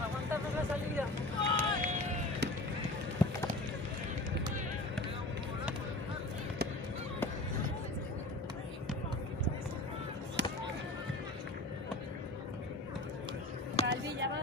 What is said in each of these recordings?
Aguantamos la salida. Calvi, ya va.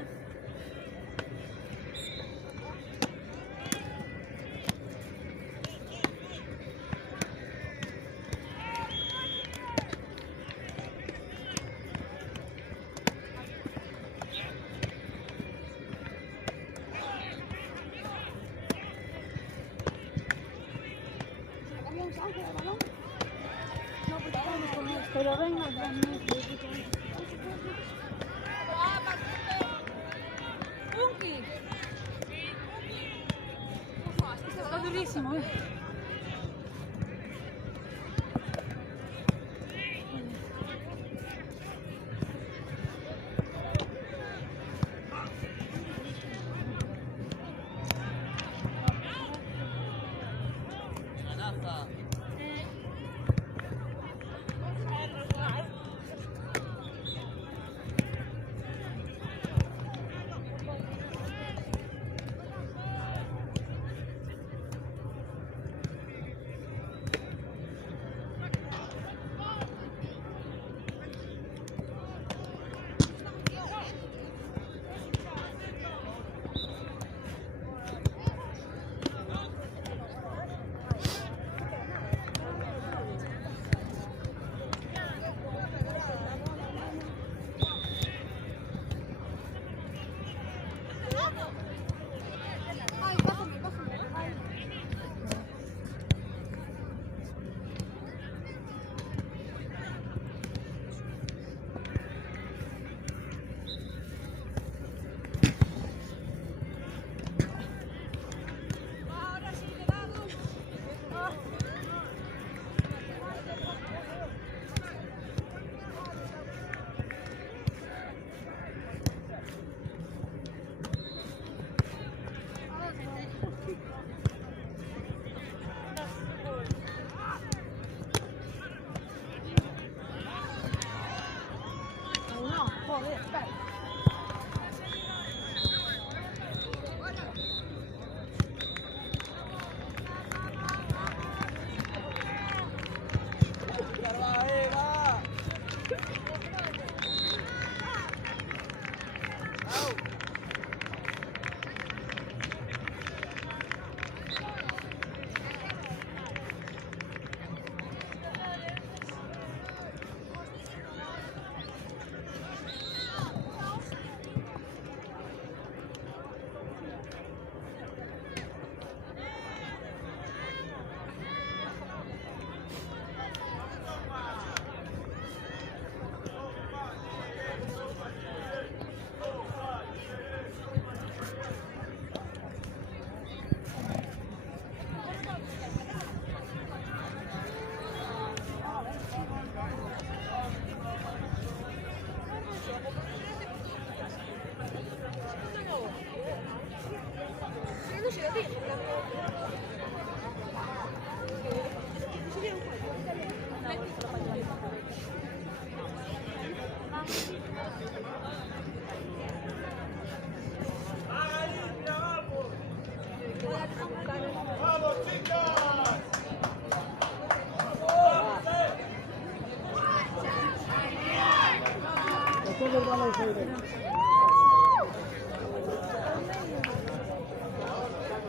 Pero venga, Punky. Está durísimo,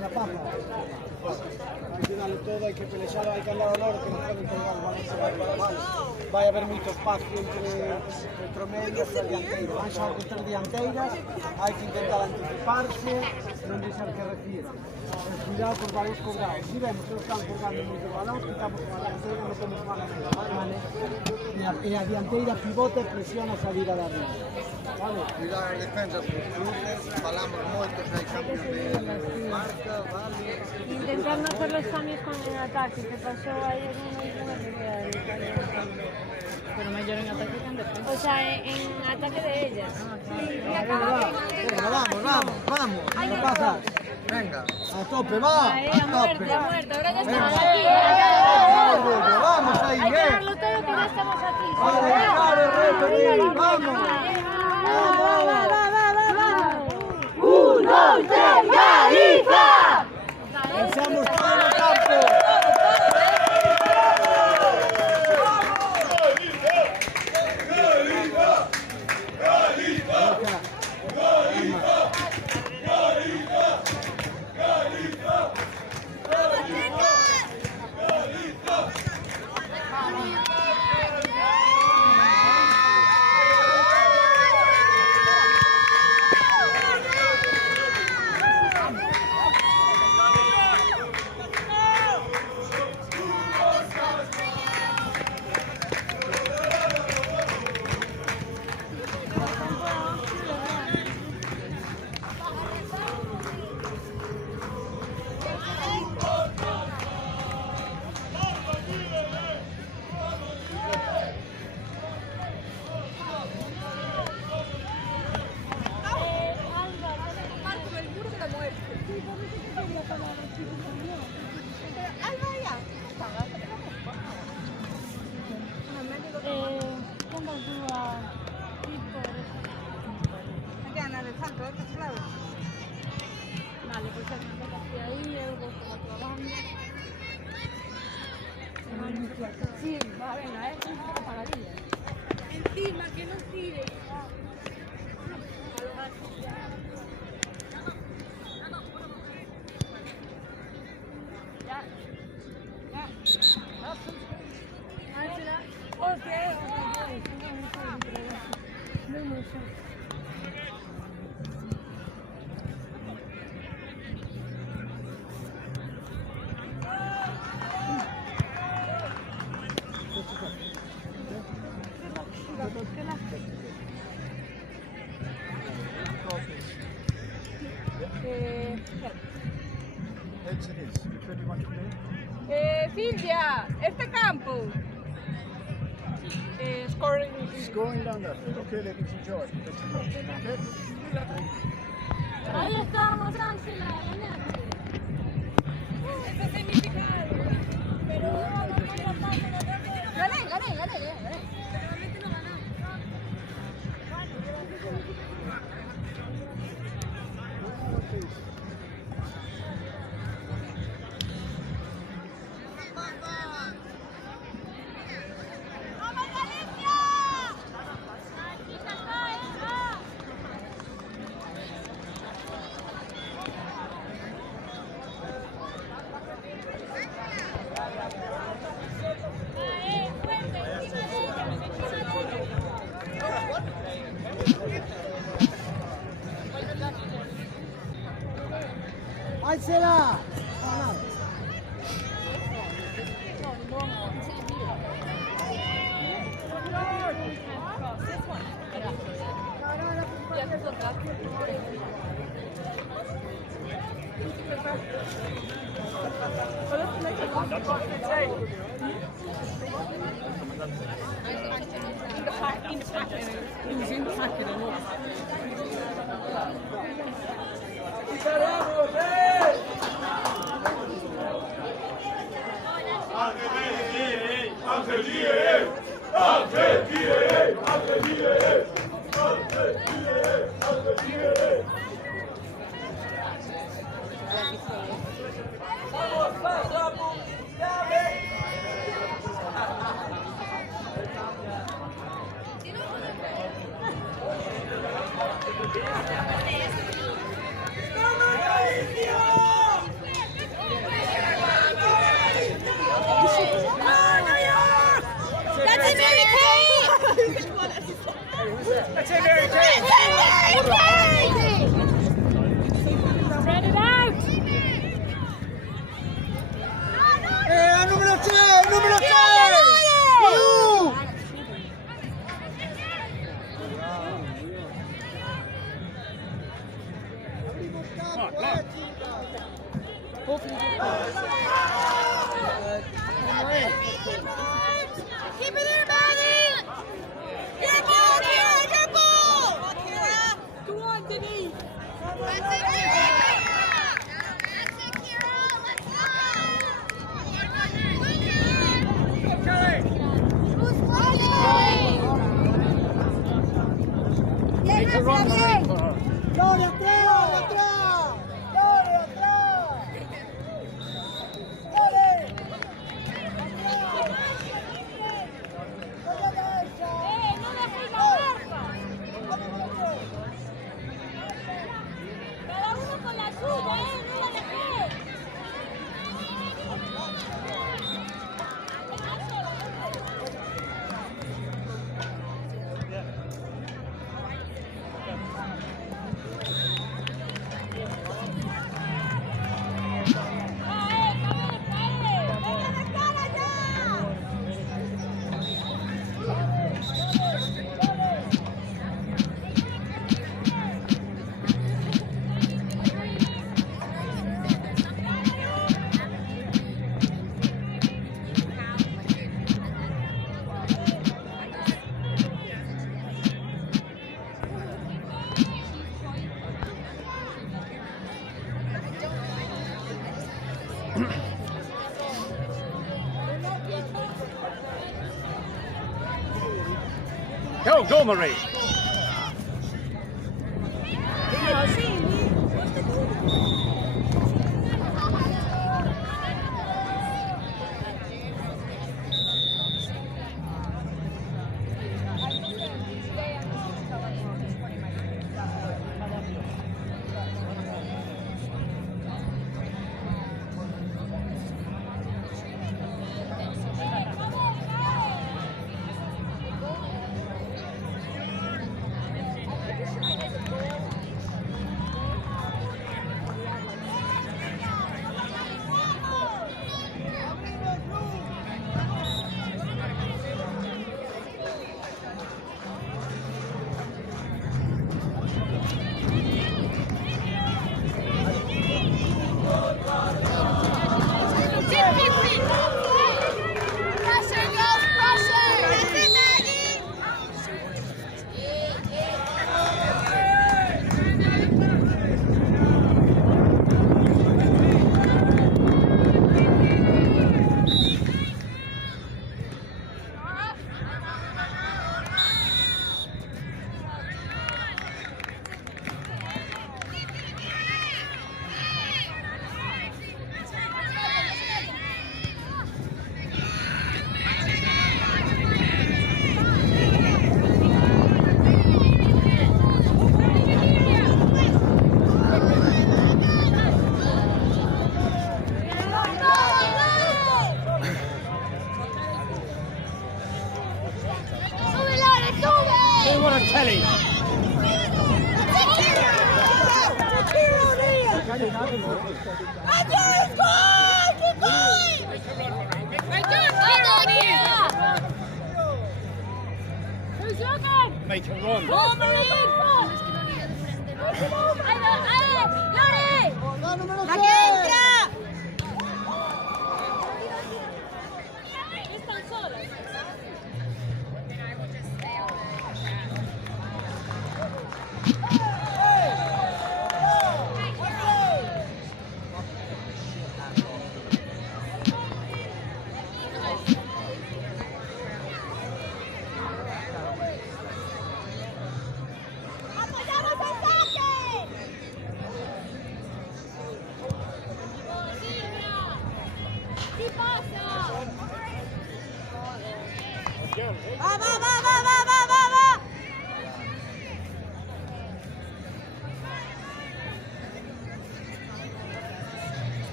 La paja. Hay que darle todo, hay que pelear, hay que andar al loro, que no pueden colgar, vale. Vai haber moito espacio entre medios e dianteiras. Van xa entre dianteiras, hai que intentar anticiparse, non deixar que reciban. Cuidado cos balóns colgados. Si vemos que están colgando moitos balóns, quitamos a dianteira, non temos mala nada, vale? E a dianteira pivota e presiona a salida da rede. Cuidar a defensa dos cruces, falamos moito que hai cambios de marca, vale. Intentar no hacer los cambios con el ataque, que pasó ayer una idea de Italia. Pero mayor en ataque que en defensa. O sea, en ataque de ellas. Venga, vamos. No pasa. Venga, A tope, va. Ahí, A a muerte, tope. a muerte. Ahora ya Venga. estamos aquí. Vamos ahí, Hay que darlo todo que ya estamos aquí. Vale, reto, vamos. Echamos todo el campo. Vale, pues ahí algo como trabajando. Sí, va, venga, paradilla. Encima, que no tire. Silvia, este campo. Scoring. Scoring down there. Okay, ladies and gentlemen. Okay. Ahí estamos, Ángela. Ese significado. Pero gané. Realmente no ganamos. ¡Ángela! That's a Mary Kay! Go, Marie. Kelly. Make a run. ¡La que entra!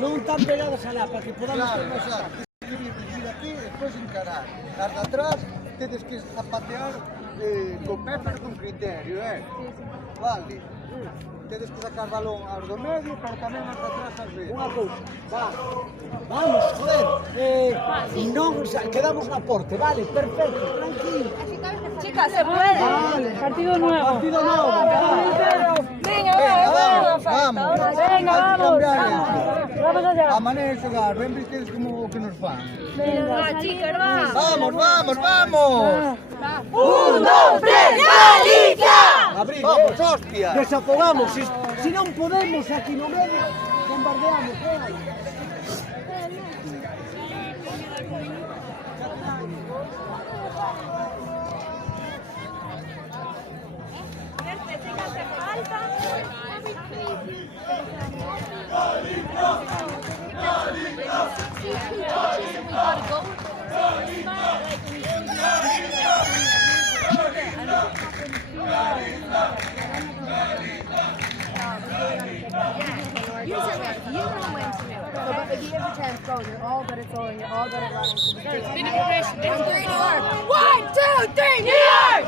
Non tan pegados alá, para que podamos Claro, ter máis exacto. Ir aquí e despois encarar. Las de atrás tedes que zapatear con pé pero con criterio, Vale. Tedes que sacar balón aos do medio, pero tamén as de atrás as veces. unha cousa. Va. Vamos, joder. Non quedamos na porte, vale, perfecto, tranquilo. Chicas, se puede. Vale, Partido nuevo. partido novo. Venga, Vamos. Venga, vamos. Vamos allá. A maneira de xogar, ben vestidos como o que nos fan. Va, chicas, va. Vamos, vamos, vamos. 1, 2, 3, Galicia. Abrir, Vamos, hostia. desafogamos. Si non podemos aquí no medio, bombardeamos. You know when to do it. So, but if you have a chance, go. You're all good at throwing. You're all good at running. So just take it. 1, 2, 3, New York!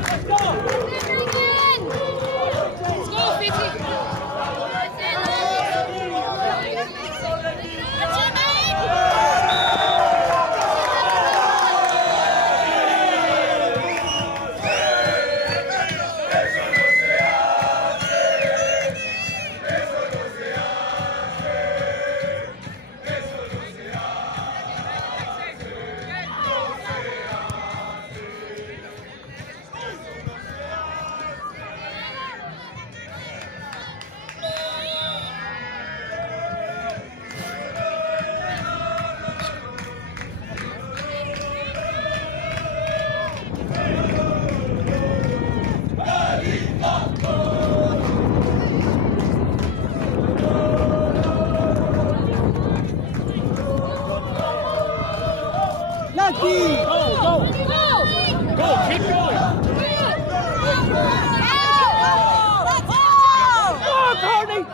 Let's go! Sì! Go, keep going. Go, Courtney!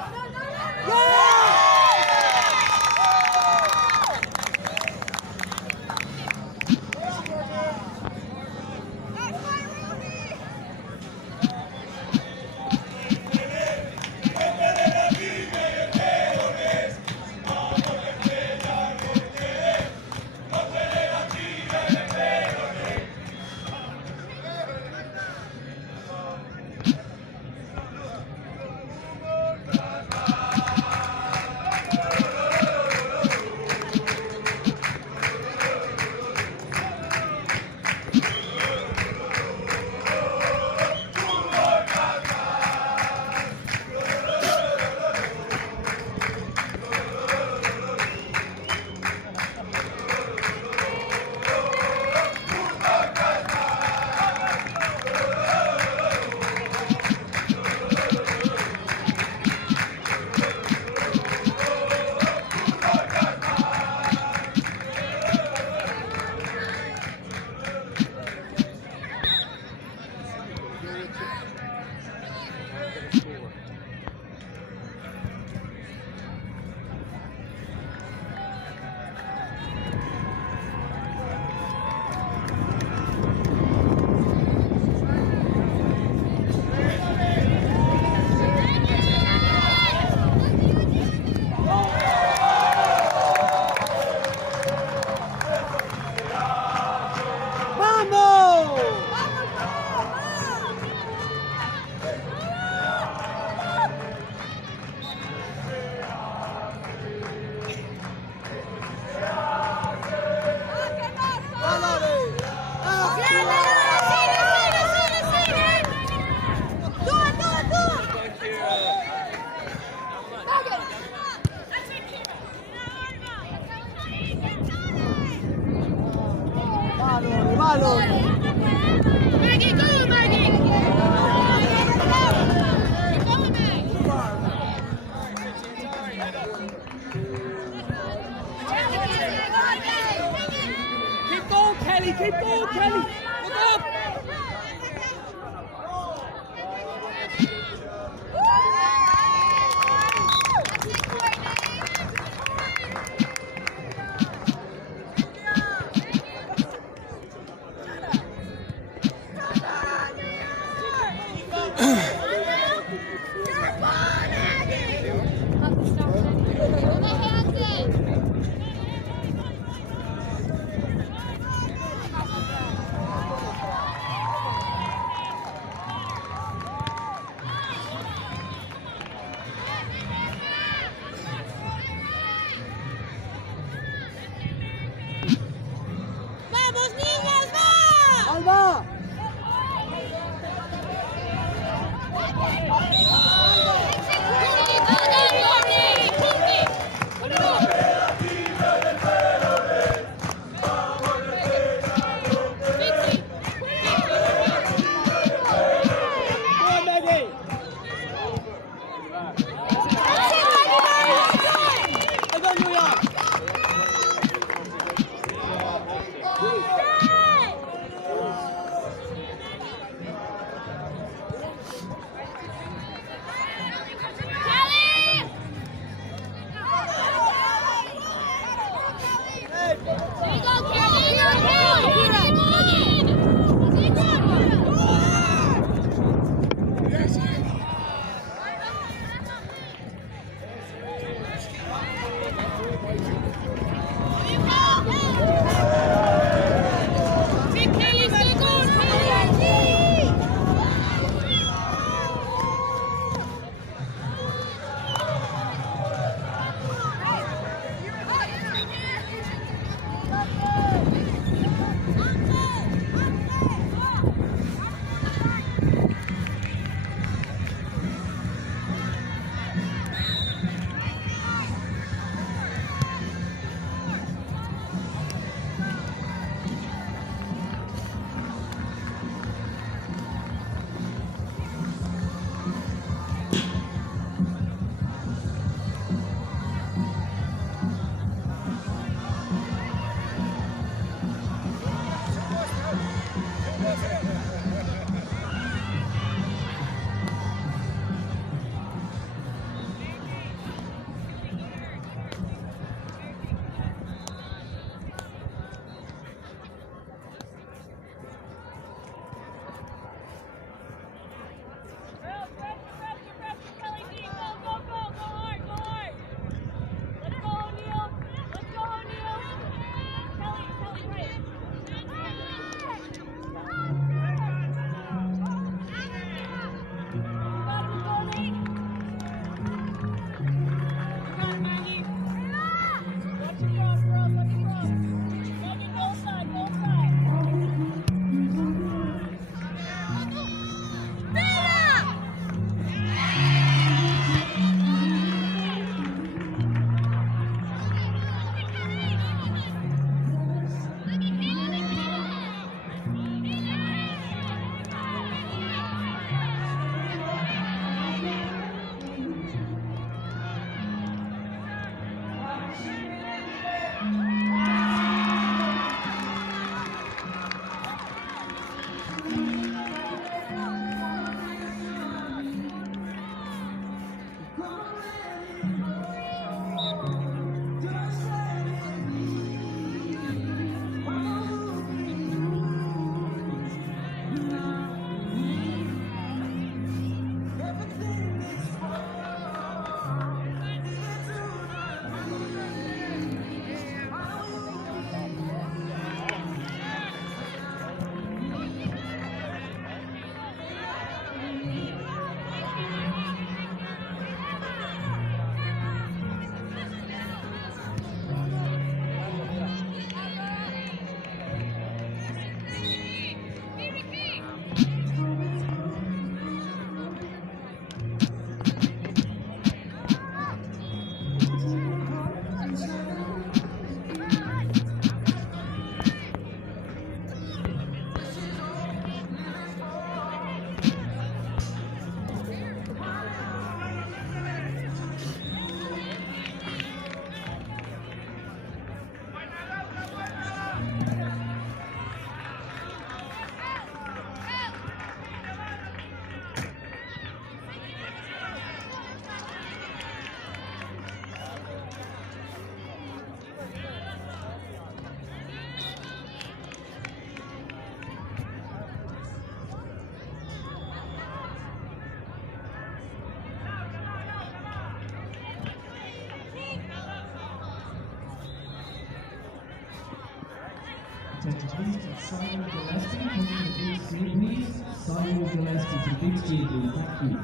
Vamos! Attention please, Simon Gillespie, come to the big screen please. Simon Gillespie to the big screen please, thank you.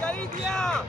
Caricia!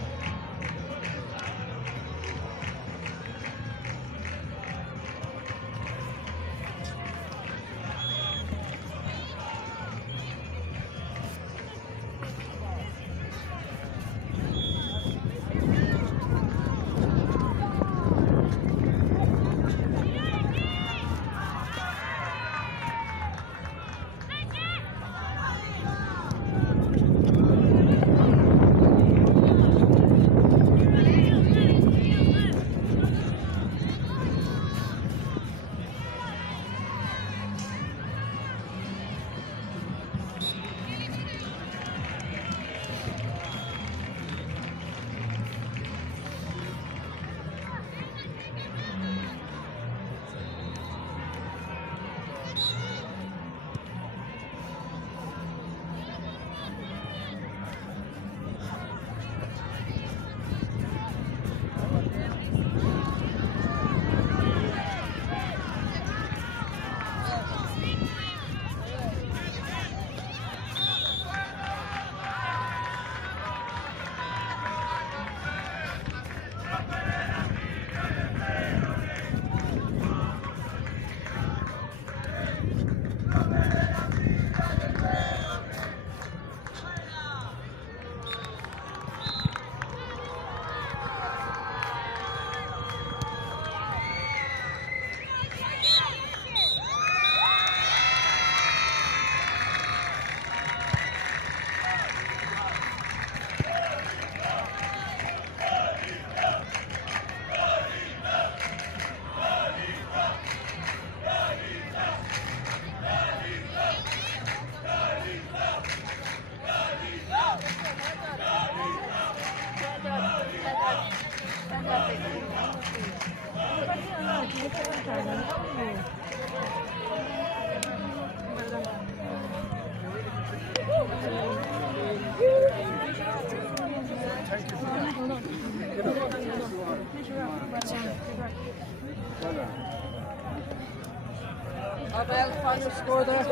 Final score there.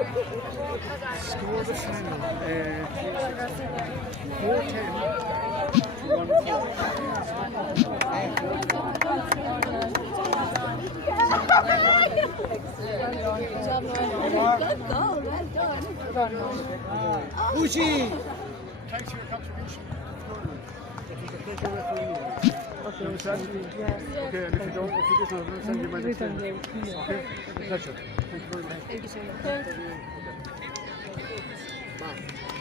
Score the final. 4-10. Bushi! Thanks for your contribution. Okay, and if you don't, if you just not understand, you might explain. Okay? Pleasure. Thank you very much. Thank you so much.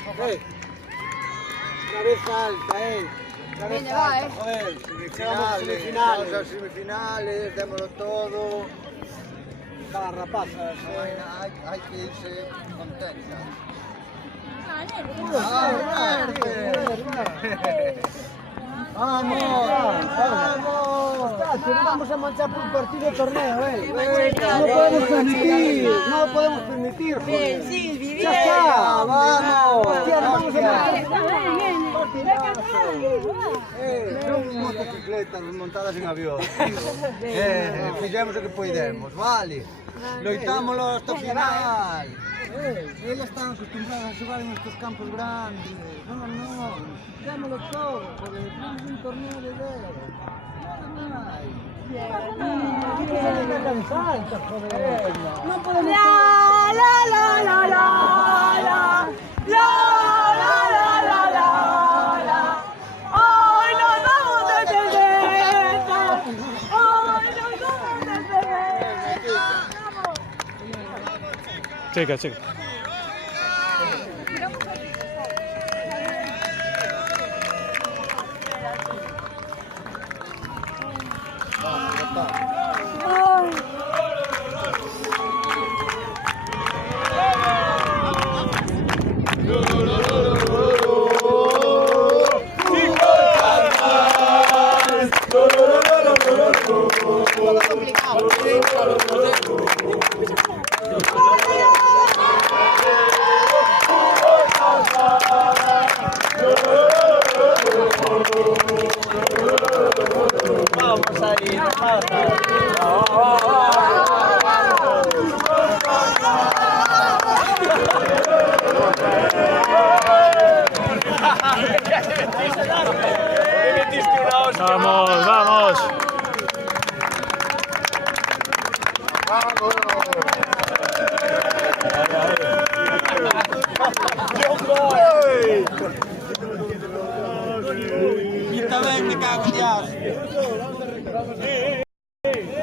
Okay. Una vez falta, Una vez Venga, falta, va, joder. Semifinales, vamos a semifinales, démoslo todo. Cada rapazas. Hay que irse contentas. ¡Vamos! ¡Vamos! Que no vamos a manchar por un partido de torneo, No podemos permitir, no podemos permitir. Bien, Silvi, ya está, ¡Vamos! Hostia, no vamos a Son motocicletas montadas en avión. Fixemos o que poidemos, vale? Loitámoslo hasta o final. Eles están acostumbrados a xogar en estes campos grandes. Non, démoslo todo, porque temos un torneo de ver. No podemos. ¡Hoy nos vamos de cerveza! ¡Hoy nos vamos de cerveza! Chica, chica. Vamos ahí, Vamos, vamos. Y también me cago en Dios.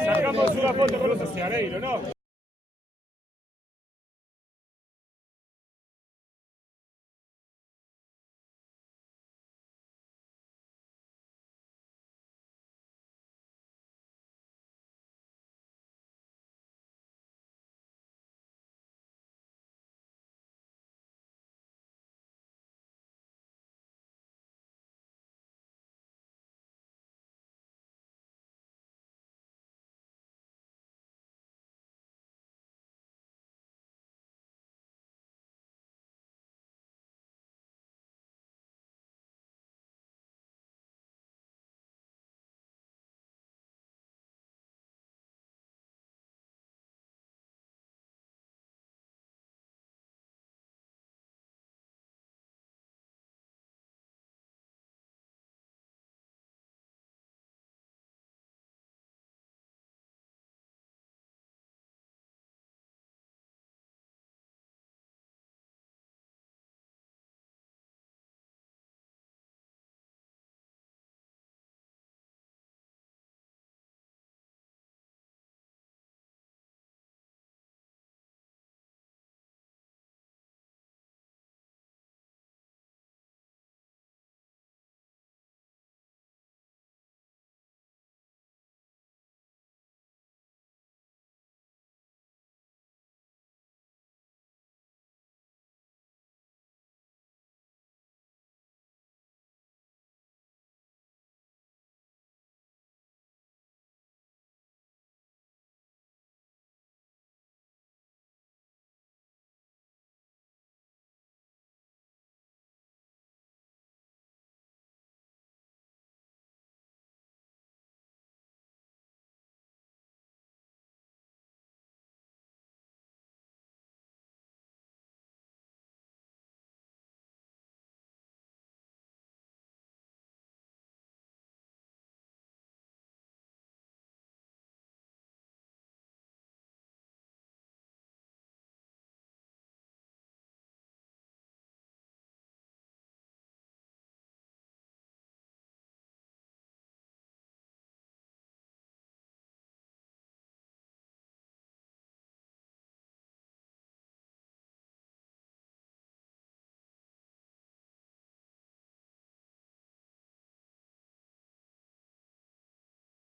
Sacamos una foto con los Ciareiro, ¿no?